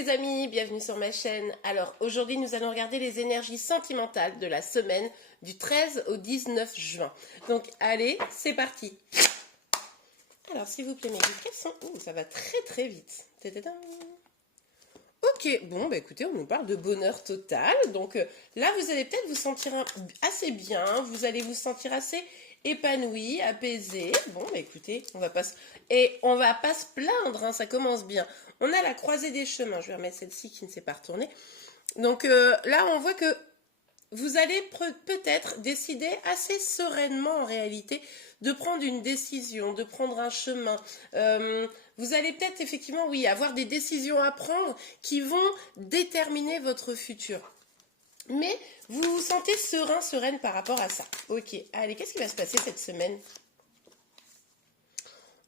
les amis, bienvenue sur ma chaîne. Alors aujourd'hui nous allons regarder les énergies sentimentales de la semaine du 13 au 19 juin. Donc allez, c'est parti. Alors s'il vous plaît mes guides, quels sont... Ouh, ça va très très vite. Tadadam. Ok, bon bah écoutez, on nous parle de bonheur total. Donc là vous allez peut-être vous sentir assez bien, vous allez vous sentir assez épanoui, apaisé. Bon bah écoutez, on va pas se plaindre, hein, ça commence bien. On a la croisée des chemins, je vais remettre celle-ci qui ne s'est pas retournée. Donc là on voit que vous allez peut-être décider assez sereinement en réalité de prendre une décision, de prendre un chemin. Vous allez peut-être effectivement, oui, avoir des décisions à prendre qui vont déterminer votre futur. Mais vous vous sentez serein, sereine par rapport à ça. Ok, allez, qu'est-ce qui va se passer cette semaine ?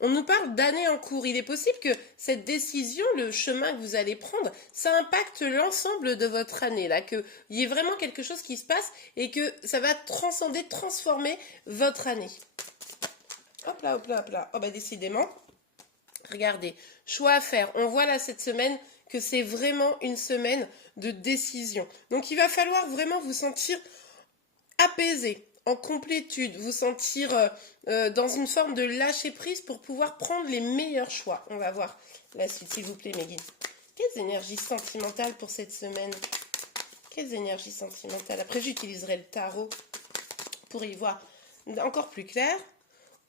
On nous parle d'années en cours. Il est possible que cette décision, le chemin que vous allez prendre, ça impacte l'ensemble de votre année, là, qu'il y ait vraiment quelque chose qui se passe et que ça va transcender, transformer votre année. Hop là, hop là, hop là. Oh bah décidément, regardez, choix à faire. On voit là cette semaine que c'est vraiment une semaine de décision. Donc il va falloir vraiment vous sentir apaisé, en complétude, vous sentir dans une forme de lâcher prise pour pouvoir prendre les meilleurs choix. On va voir la suite, s'il vous plaît, mes guides. Quelles énergies sentimentales pour cette semaine? Quelles énergies sentimentales? Après, j'utiliserai le tarot pour y voir encore plus clair.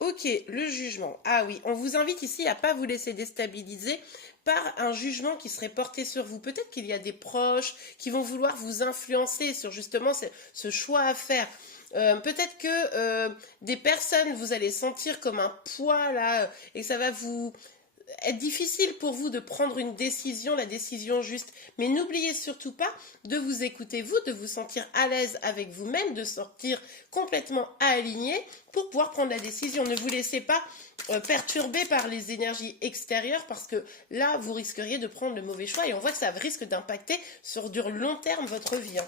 Ok, le jugement. Ah oui, on vous invite ici à ne pas vous laisser déstabiliser par un jugement qui serait porté sur vous. Peut-être qu'il y a des proches qui vont vouloir vous influencer sur justement ce choix à faire. Peut-être que des personnes, vous allez sentir comme un poids là, et ça va vous être difficile pour vous de prendre une décision, la décision juste. Mais n'oubliez surtout pas de vous écouter vous, de vous sentir à l'aise avec vous-même, de sortir complètement aligné pour pouvoir prendre la décision. Ne vous laissez pas perturber par les énergies extérieures parce que là, vous risqueriez de prendre le mauvais choix et on voit que ça risque d'impacter sur du long terme votre vie. Hein.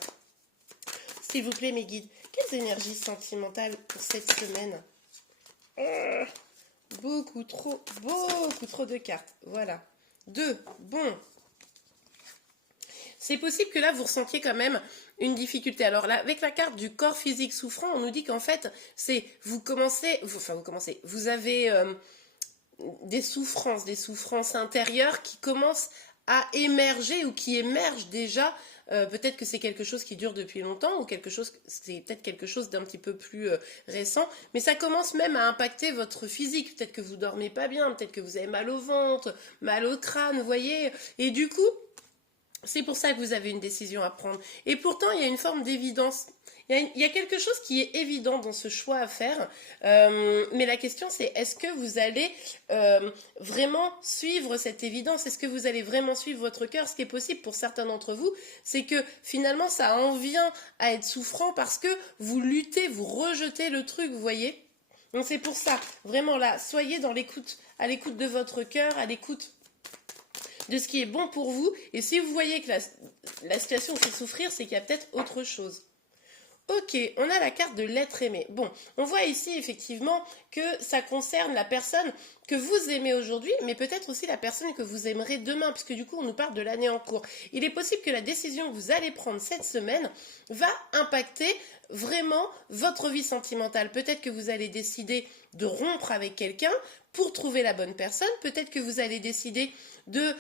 S'il vous plaît, mes guides, quelles énergies sentimentales pour cette semaine? Beaucoup trop de cartes. Voilà. 2. Bon. C'est possible que là, vous ressentiez quand même une difficulté. Alors là, avec la carte du corps physique souffrant, on nous dit qu'en fait, c'est vous avez des souffrances intérieures qui commencent à émerger ou qui émergent déjà. Peut-être que c'est quelque chose qui dure depuis longtemps ou c'est peut-être quelque chose d'un petit peu plus récent, mais ça commence même à impacter votre physique. Peut-être que vous dormez pas bien, peut-être que vous avez mal au ventre, mal au crâne, vous voyez. Et du coup, c'est pour ça que vous avez une décision à prendre. Et pourtant, il y a une forme d'évidence. Il y a quelque chose qui est évident dans ce choix à faire. Mais la question, c'est est-ce que vous allez vraiment suivre cette évidence? Est-ce que vous allez vraiment suivre votre cœur? Ce qui est possible pour certains d'entre vous, c'est que finalement, ça en vient à être souffrant parce que vous luttez, vous rejetez le truc, vous voyez? Donc c'est pour ça, vraiment là, soyez dans l'écoute, à l'écoute de votre cœur, à l'écoute de ce qui est bon pour vous. Et si vous voyez que la situation vous fait souffrir, c'est qu'il y a peut-être autre chose. Ok, on a la carte de l'être aimé. Bon, on voit ici effectivement que ça concerne la personne que vous aimez aujourd'hui, mais peut-être aussi la personne que vous aimerez demain, puisque du coup on nous parle de l'année en cours. Il est possible que la décision que vous allez prendre cette semaine va impacter vraiment votre vie sentimentale. Peut-être que vous allez décider de rompre avec quelqu'un pour trouver la bonne personne. Peut-être que vous allez décider de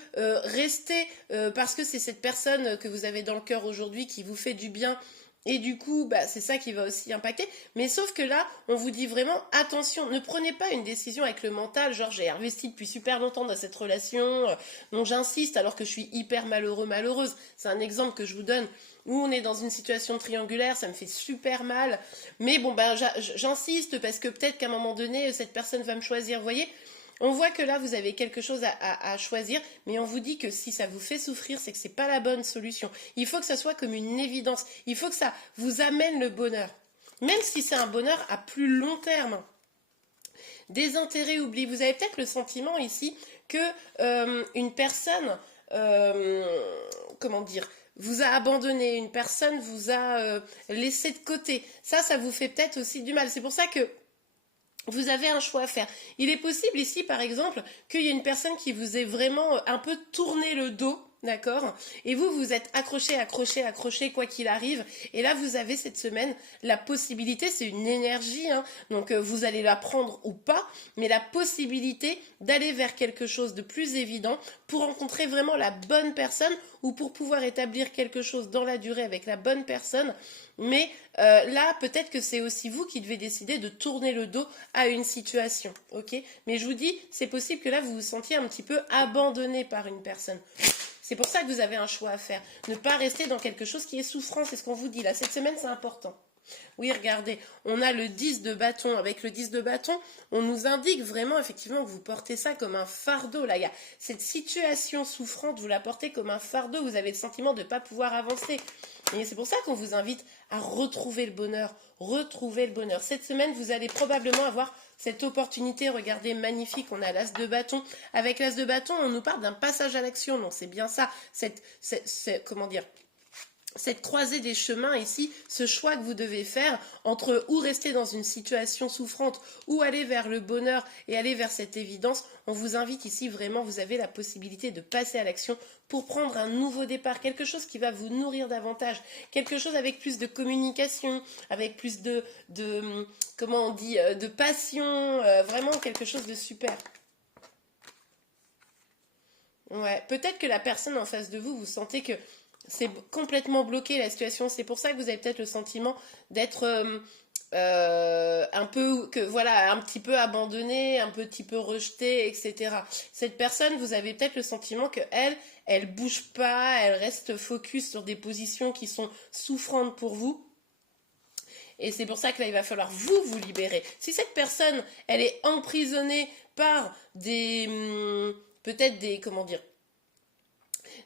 rester parce que c'est cette personne que vous avez dans le cœur aujourd'hui qui vous fait du bien. Et du coup, c'est ça qui va aussi impacter. Mais sauf que là, on vous dit vraiment, attention, ne prenez pas une décision avec le mental, genre j'ai investi depuis super longtemps dans cette relation, donc j'insiste alors que je suis hyper malheureuse. C'est un exemple que je vous donne, où on est dans une situation triangulaire, ça me fait super mal. Mais bon, j'insiste parce que peut-être qu'à un moment donné, cette personne va me choisir, vous voyez ? On voit que là, vous avez quelque chose à choisir, mais on vous dit que si ça vous fait souffrir, c'est que c'est pas la bonne solution. Il faut que ça soit comme une évidence. Il faut que ça vous amène le bonheur. Même si c'est un bonheur à plus long terme. Désintérêt, oubli. Vous avez peut-être le sentiment ici que une personne, vous a abandonné, une personne vous a laissé de côté. Ça vous fait peut-être aussi du mal. C'est pour ça que vous avez un choix à faire. Il est possible ici, par exemple, qu'il y ait une personne qui vous ait vraiment un peu tourné le dos D'accord? Et vous, vous êtes accroché, accroché, accroché, quoi qu'il arrive. Et là, vous avez cette semaine la possibilité, c'est une énergie, hein, donc vous allez la prendre ou pas, mais la possibilité d'aller vers quelque chose de plus évident pour rencontrer vraiment la bonne personne ou pour pouvoir établir quelque chose dans la durée avec la bonne personne. Mais là, peut-être que c'est aussi vous qui devez décider de tourner le dos à une situation, ok? Mais je vous dis, c'est possible que là, vous vous sentiez un petit peu abandonné par une personne. C'est pour ça que vous avez un choix à faire. Ne pas rester dans quelque chose qui est souffrant, c'est ce qu'on vous dit là. Cette semaine, c'est important. Oui, regardez, on a le 10 de bâton. Avec le 10 de bâton, on nous indique vraiment, effectivement, que vous portez ça comme un fardeau. Là, il y a cette situation souffrante, vous la portez comme un fardeau. Vous avez le sentiment de ne pas pouvoir avancer. Et c'est pour ça qu'on vous invite à retrouver le bonheur. Retrouver le bonheur. Cette semaine, vous allez probablement avoir cette opportunité. Regardez, magnifique, on a l'as de bâton. Avec l'as de bâton, on nous parle d'un passage à l'action. Non, c'est bien ça. Comment dire, cette croisée des chemins ici, ce choix que vous devez faire entre ou rester dans une situation souffrante ou aller vers le bonheur et aller vers cette évidence, on vous invite ici vraiment, vous avez la possibilité de passer à l'action pour prendre un nouveau départ, quelque chose qui va vous nourrir davantage, quelque chose avec plus de communication, avec plus comment on dit, de passion, vraiment quelque chose de super. Ouais, peut-être que la personne en face de vous, vous sentez que c'est complètement bloqué la situation. C'est pour ça que vous avez peut-être le sentiment d'être un peu, que voilà, un petit peu abandonné, un petit peu rejeté, etc. Cette personne, vous avez peut-être le sentiment que elle bouge pas, elle reste focus sur des positions qui sont souffrantes pour vous. Et c'est pour ça que là, il va falloir vous libérer. Si cette personne, elle est emprisonnée par peut-être comment dire,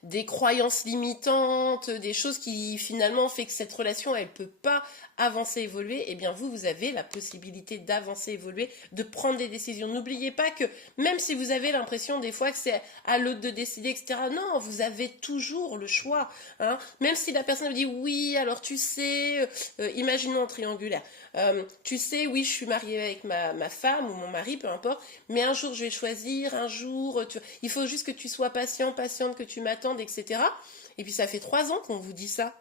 des croyances limitantes, des choses qui finalement fait que cette relation elle peut pas avancer, évoluer, eh bien vous avez la possibilité d'avancer, évoluer, de prendre des décisions. N'oubliez pas que même si vous avez l'impression des fois que c'est à l'autre de décider, etc., non, vous avez toujours le choix, hein. Même si la personne vous dit oui, alors tu sais, imaginons un triangulaire, tu sais, oui, je suis mariée avec ma femme ou mon mari, peu importe, mais un jour je vais choisir, un jour, il faut juste que tu sois patiente, que tu m'attendes, etc. Et puis ça fait 3 ans qu'on vous dit ça.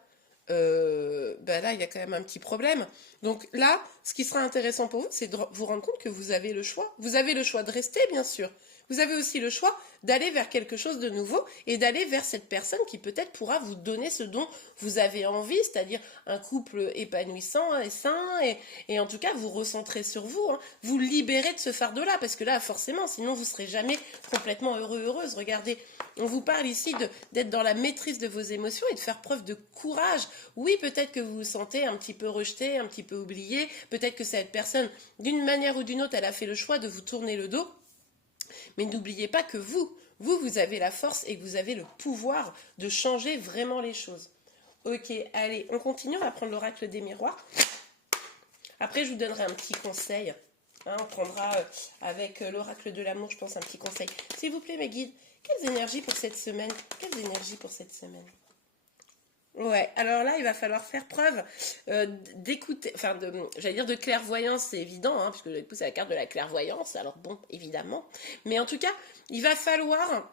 Ben là, il y a quand même un petit problème. Donc là, ce qui sera intéressant pour vous, c'est de vous rendre compte que vous avez le choix. Vous avez le choix de rester, bien sûr. Vous avez aussi le choix d'aller vers quelque chose de nouveau et d'aller vers cette personne qui peut-être pourra vous donner ce dont vous avez envie, c'est-à-dire un couple épanouissant et sain, et en tout cas vous recentrer sur vous, hein, vous libérer de ce fardeau-là, parce que là forcément, sinon vous ne serez jamais complètement heureux, heureuse. Regardez, on vous parle ici d'être dans la maîtrise de vos émotions et de faire preuve de courage. Oui, peut-être que vous vous sentez un petit peu rejeté, un petit peu oublié, peut-être que cette personne, d'une manière ou d'une autre, elle a fait le choix de vous tourner le dos. Mais n'oubliez pas que vous avez la force et que vous avez le pouvoir de changer vraiment les choses. Ok, allez, on continue, on va prendre l'oracle des miroirs. Après, je vous donnerai un petit conseil. Hein, on prendra avec l'oracle de l'amour, je pense, un petit conseil. S'il vous plaît, mes guides, quelles énergies pour cette semaine? Quelles énergies pour cette semaine? Ouais, alors là, il va falloir faire preuve d'écouter, enfin, j'allais dire de clairvoyance, c'est évident, hein, puisque l'épouse c'est la carte de la clairvoyance, alors bon, évidemment. Mais en tout cas, il va falloir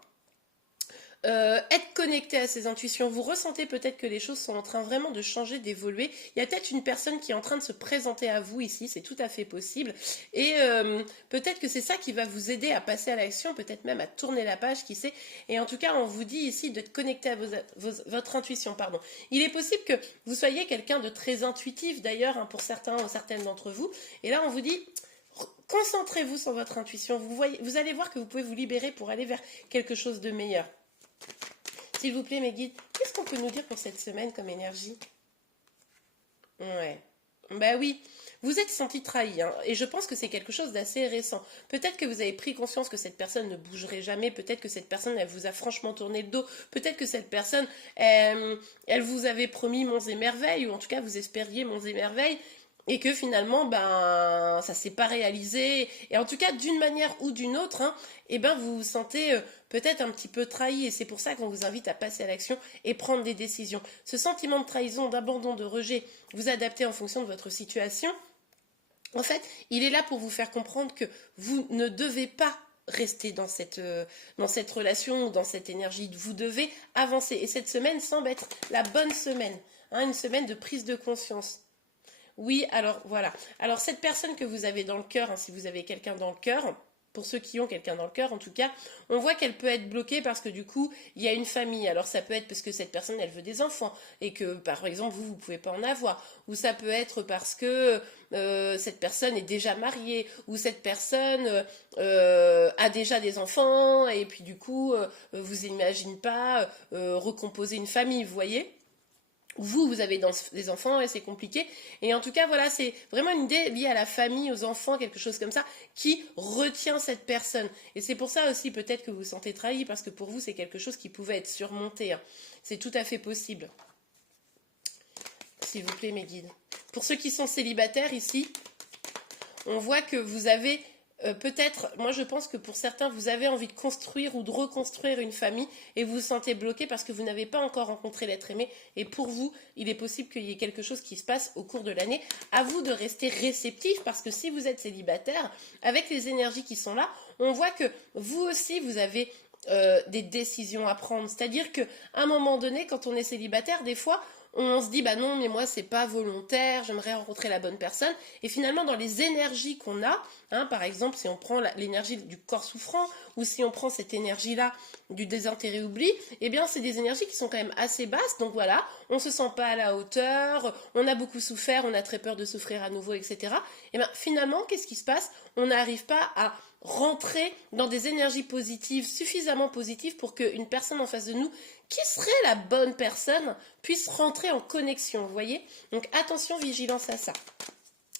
être connecté à ses intuitions. Vous ressentez peut-être que les choses sont en train vraiment de changer, d'évoluer. Il y a peut-être une personne qui est en train de se présenter à vous ici, c'est tout à fait possible. Et peut-être que c'est ça qui va vous aider à passer à l'action, peut-être même à tourner la page, qui sait. Et en tout cas, on vous dit ici d'être connecté à votre intuition, pardon. Il est possible que vous soyez quelqu'un de très intuitif, d'ailleurs, hein, pour certains ou certaines d'entre vous. Et là, on vous dit... Concentrez-vous sur votre intuition. Vous allez voir que vous pouvez vous libérer pour aller vers quelque chose de meilleur. S'il vous plaît, mes guides, qu'est-ce qu'on peut nous dire pour cette semaine comme énergie? Ouais. Bah oui, vous êtes senti trahi, hein, et je pense que c'est quelque chose d'assez récent. Peut-être que vous avez pris conscience que cette personne ne bougerait jamais, peut-être que cette personne, elle vous a franchement tourné le dos, peut-être que cette personne, elle vous avait promis monts et merveilles, ou en tout cas vous espériez monts et merveilles, et que finalement, ben, ça s'est pas réalisé. Et en tout cas, d'une manière ou d'une autre, hein, eh ben, vous vous sentez peut-être un petit peu trahi. Et c'est pour ça qu'on vous invite à passer à l'action et prendre des décisions. Ce sentiment de trahison, d'abandon, de rejet, vous adaptez en fonction de votre situation. En fait, il est là pour vous faire comprendre que vous ne devez pas rester dans cette relation, dans cette énergie. Vous devez avancer. Et cette semaine semble être la bonne semaine, hein, une semaine de prise de conscience. Oui, alors voilà. Alors cette personne que vous avez dans le cœur, hein, si vous avez quelqu'un dans le cœur, pour ceux qui ont quelqu'un dans le cœur en tout cas, on voit qu'elle peut être bloquée parce que du coup, il y a une famille. Alors ça peut être parce que cette personne, elle veut des enfants et que par exemple, vous ne pouvez pas en avoir. Ou ça peut être parce que cette personne est déjà mariée ou cette personne a déjà des enfants et puis du coup, vous imaginez pas recomposer une famille, vous voyez ? Vous avez des enfants et c'est compliqué. Et en tout cas, voilà, c'est vraiment une idée liée à la famille, aux enfants, quelque chose comme ça, qui retient cette personne. Et c'est pour ça aussi peut-être que vous vous sentez trahi, parce que pour vous, c'est quelque chose qui pouvait être surmonté, hein. C'est tout à fait possible. S'il vous plaît, mes guides. Pour ceux qui sont célibataires ici, on voit que vous avez... peut-être, moi je pense que pour certains, vous avez envie de construire ou de reconstruire une famille et vous vous sentez bloqué parce que vous n'avez pas encore rencontré l'être aimé. Et pour vous, il est possible qu'il y ait quelque chose qui se passe au cours de l'année. À vous de rester réceptif parce que si vous êtes célibataire, avec les énergies qui sont là, on voit que vous aussi, vous avez des décisions à prendre. C'est-à-dire qu'à un moment donné, quand on est célibataire, des fois, on se dit bah non mais moi c'est pas volontaire, j'aimerais rencontrer la bonne personne et finalement dans les énergies qu'on a, hein, par exemple si on prend l'énergie du corps souffrant ou si on prend cette énergie là du désintérêt oubli, eh bien c'est des énergies qui sont quand même assez basses, donc voilà, on se sent pas à la hauteur, on a beaucoup souffert, on a très peur de souffrir à nouveau, etc. Et bien finalement qu'est-ce qui se passe? On n'arrive pas à rentrer dans des énergies positives, suffisamment positives pour qu'une personne en face de nous, qui serait la bonne personne, puisse rentrer en connexion, vous voyez? Donc attention, vigilance à ça.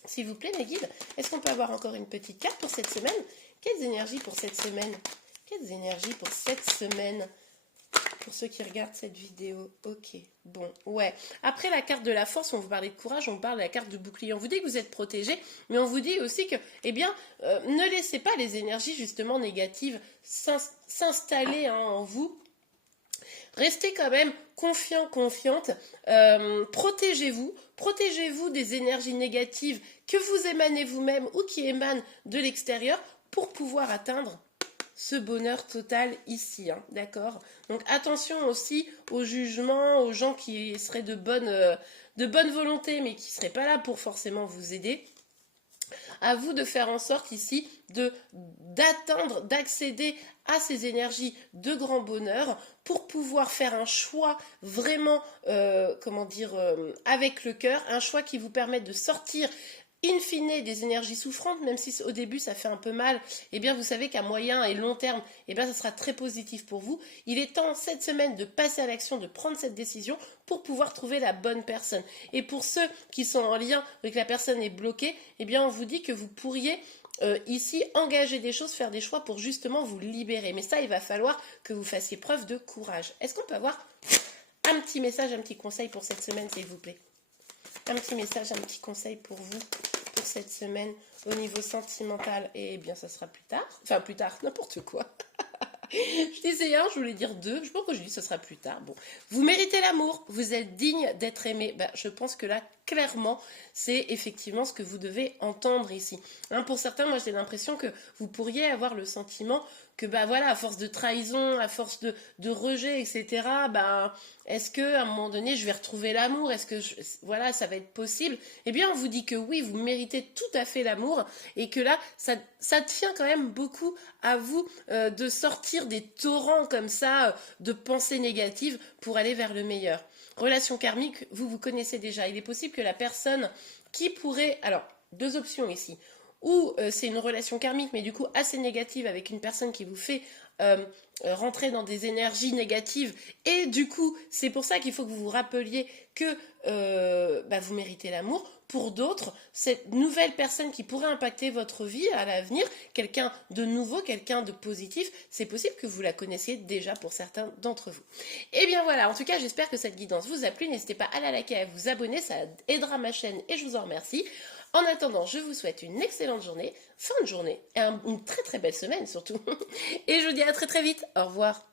S'il vous plaît, mes guides, est-ce qu'on peut avoir encore une petite carte pour cette semaine? Quelles énergies pour cette semaine? Quelles énergies pour cette semaine? Pour ceux qui regardent cette vidéo, ok, bon, ouais. Après la carte de la force, on vous parlait de courage, on parle de la carte de bouclier. On vous dit que vous êtes protégé, mais on vous dit aussi que, eh bien, ne laissez pas les énergies justement négatives s'installer en vous. Restez quand même confiant, confiante, protégez-vous des énergies négatives que vous émanez vous-même ou qui émanent de l'extérieur pour pouvoir atteindre ce bonheur total ici, hein, d'accord? Donc attention aussi aux jugements, aux gens qui seraient de bonne volonté mais qui ne seraient pas là pour forcément vous aider. À vous de faire en sorte ici d'atteindre, d'accéder à ces énergies de grand bonheur pour pouvoir faire un choix vraiment, avec le cœur, un choix qui vous permette de sortir in fine des énergies souffrantes, même si au début ça fait un peu mal, eh bien vous savez qu'à moyen et long terme, eh bien ça sera très positif pour vous. Il est temps cette semaine de passer à l'action, de prendre cette décision pour pouvoir trouver la bonne personne. Et pour ceux qui sont en lien avec la personne est bloquée, eh bien on vous dit que vous pourriez ici engager des choses, faire des choix pour justement vous libérer. Mais ça, il va falloir que vous fassiez preuve de courage. Est-ce qu'on peut avoir un petit message, un petit conseil pour cette semaine, s'il vous plaît? Un petit message, un petit conseil pour vous, pour cette semaine, au niveau sentimental. Et bien, ça sera plus tard. Enfin, plus tard, n'importe quoi. Je disais un, je voulais dire deux. Je sais pas pourquoi je dis ce sera plus tard. Bon, vous méritez l'amour, vous êtes digne d'être aimé. Ben, je pense que là, clairement, c'est effectivement ce que vous devez entendre ici. Hein, pour certains, moi, j'ai l'impression que vous pourriez avoir le sentiment que, bah voilà, à force de trahison, à force de rejet, etc., bah, est-ce que à un moment donné, je vais retrouver l'amour? Est-ce que, voilà, ça va être possible? Eh bien, on vous dit que oui, vous méritez tout à fait l'amour et que là, ça tient quand même beaucoup à vous de sortir des torrents comme ça de pensées négatives pour aller vers le meilleur. Relation karmique, vous connaissez déjà. Il est possible que la personne qui pourrait... Alors, deux options ici. Ou c'est une relation karmique, mais du coup assez négative avec une personne qui vous fait rentrer dans des énergies négatives. Et du coup, c'est pour ça qu'il faut que vous vous rappeliez que vous méritez l'amour. Pour d'autres, cette nouvelle personne qui pourrait impacter votre vie à l'avenir, quelqu'un de nouveau, quelqu'un de positif, c'est possible que vous la connaissiez déjà pour certains d'entre vous. Et bien voilà, en tout cas, j'espère que cette guidance vous a plu. N'hésitez pas à la liker, à vous abonner, ça aidera ma chaîne et je vous en remercie. En attendant, je vous souhaite une excellente journée, fin de journée, et une très très belle semaine surtout. Et je vous dis à très très vite. Au revoir.